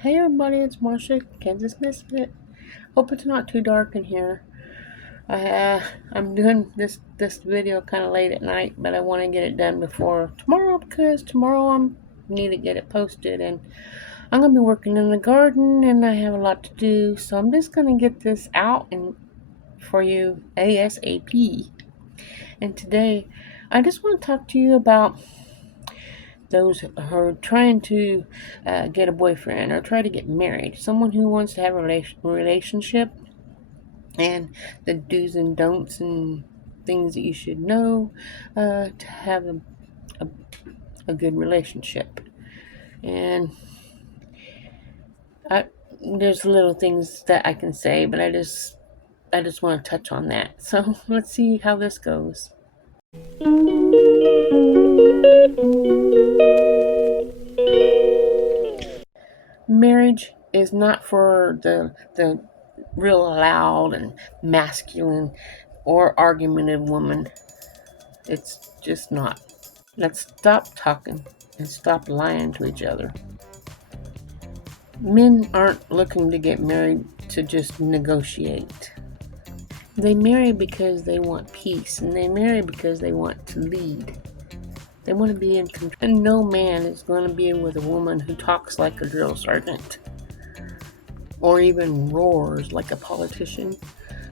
Hey everybody, it's Marsha, Kansas Misfit. Hope it's not too dark in here. I'm doing this video kind of late at night, but I want to get it done before tomorrow because tomorrow I need to get it posted, and I'm gonna be working in the garden and I have a lot to do, so I'm just gonna get this out and for you ASAP. And today, I just want to talk to you about those who are trying to get a boyfriend or try to get married, someone who wants to have a relationship, and the do's and don'ts and things that you should know to have a, a good relationship. And I, there's little things that I can say, but I just want to touch on that. So let's see how this goes. Marriage is not for the real loud and masculine or argumentative woman. It's just not. Let's stop talking and stop lying to each other. Men aren't looking to get married to just negotiate. They marry because they want peace, and they marry because they want to lead. They want to be in control. And no man is going to be with a woman who talks like a drill sergeant or even roars like a politician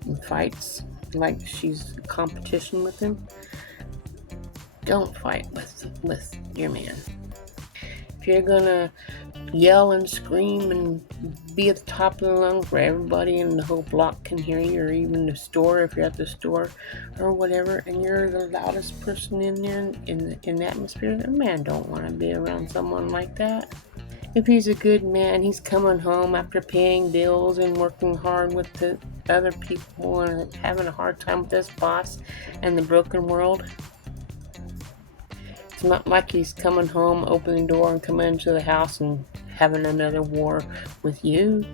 and fights like she's a competition with him. Don't fight with your man. If you're gonna yell and scream and be at the top of the lungs where everybody in the whole block can hear you, or even the store if you're at the store or whatever, and you're the loudest person in there in the atmosphere, a man don't want to be around someone like that. If he's a good man, he's coming home after paying bills and working hard with the other people and having a hard time with his boss and the broken world. It's not like he's coming home, opening the door, and coming into the house and having another war with you.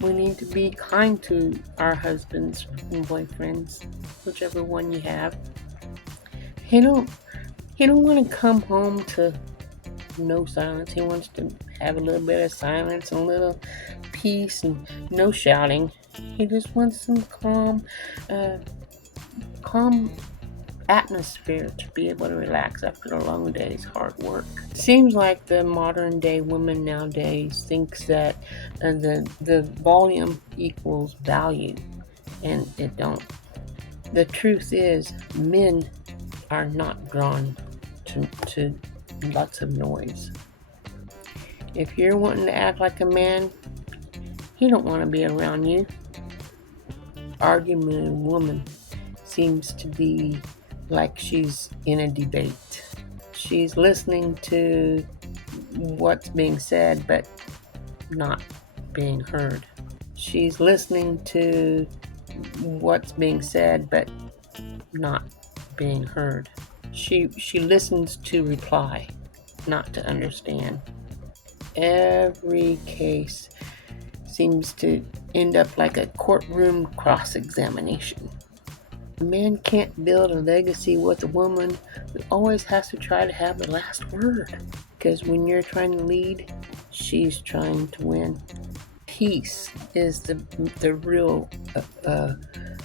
We need to be kind to our husbands and boyfriends, whichever one you have. He don't want to come home to no silence. He wants to have a little bit of silence and a little peace and no shouting. He just wants some calm atmosphere to be able to relax after a long day's hard work. It seems like the modern day woman nowadays thinks that the volume equals value, and it don't. The truth is, men are not drawn to lots of noise. If you're wanting to act like a man, he don't want to be around you. Argumentative woman seems to be like she's in a debate. She's listening to what's being said but not being heard. She's listening to what's being said but not being heard. She listens to reply, not to understand. Every case seems to end up like a courtroom cross-examination. A man can't build a legacy with a woman who always has to try to have the last word. Because when you're trying to lead, she's trying to win. Peace is the real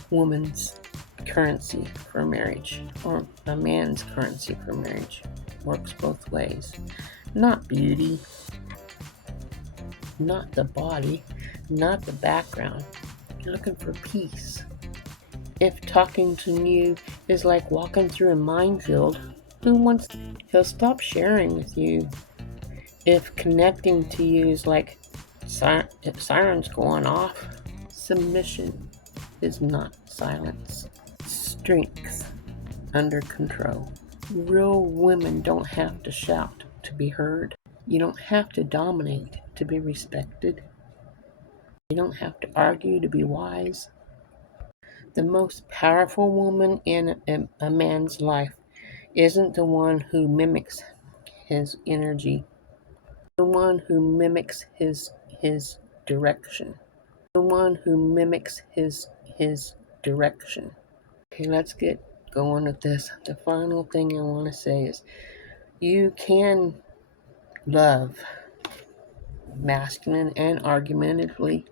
woman's currency for marriage, or a man's currency for marriage. Works both ways. Not beauty, not the body, not the background. You're looking for peace. If talking to you is like walking through a minefield, he'll stop sharing with you. If connecting to you is like sirens going off, submission is not silence. Strength under control. Real women don't have to shout to be heard. You don't have to dominate to be respected. You don't have to argue to be wise. The most powerful woman in a man's life isn't the one who mimics his energy, the one who mimics his direction, the one who mimics his direction. Okay, let's get going with this. The final thing I want to say is you can love masculine and argumentatively.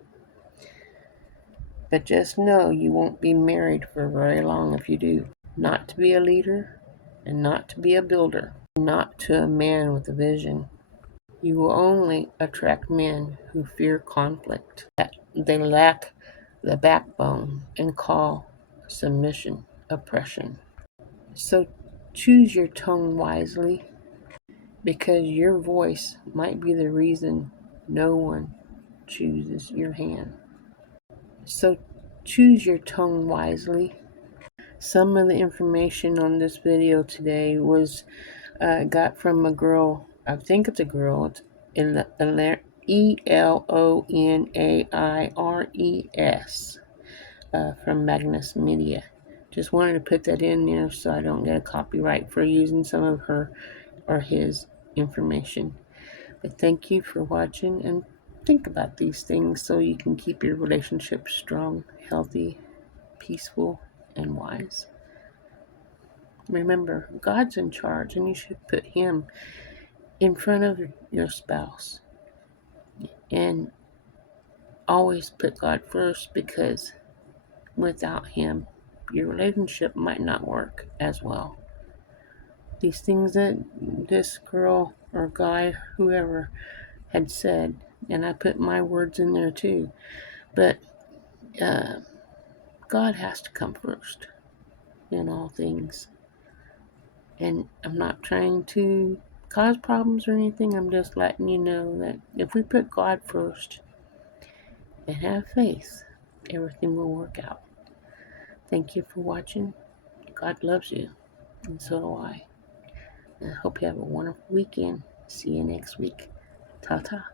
But just know you won't be married for very long if you do. Not to be a leader and not to be a builder, not to a man with a vision. You will only attract men who fear conflict, that they lack the backbone and call submission oppression. So choose your tone wisely, because your voice might be the reason no one chooses your hand. So choose your tone wisely. Some of the information on this video today was got from a girl. I think it's a girl. It's Elonaires from Magnus Media. Just wanted to put that in there so I don't get a copyright for using some of her or his information. But thank you for watching, and think about these things so you can keep your relationship strong, healthy, peaceful, and wise. Remember, God's in charge, and you should put Him in front of your spouse. And always put God first, because without Him, your relationship might not work as well. These things that this girl or guy, whoever, had said, and I put my words in there too, but God has to come first in all things. And I'm not trying to cause problems or anything. I'm just letting you know that if we put God first and have faith, everything will work out. Thank you for watching. God loves you, and so do I. And I hope you have a wonderful weekend. See you next week. Ta-ta.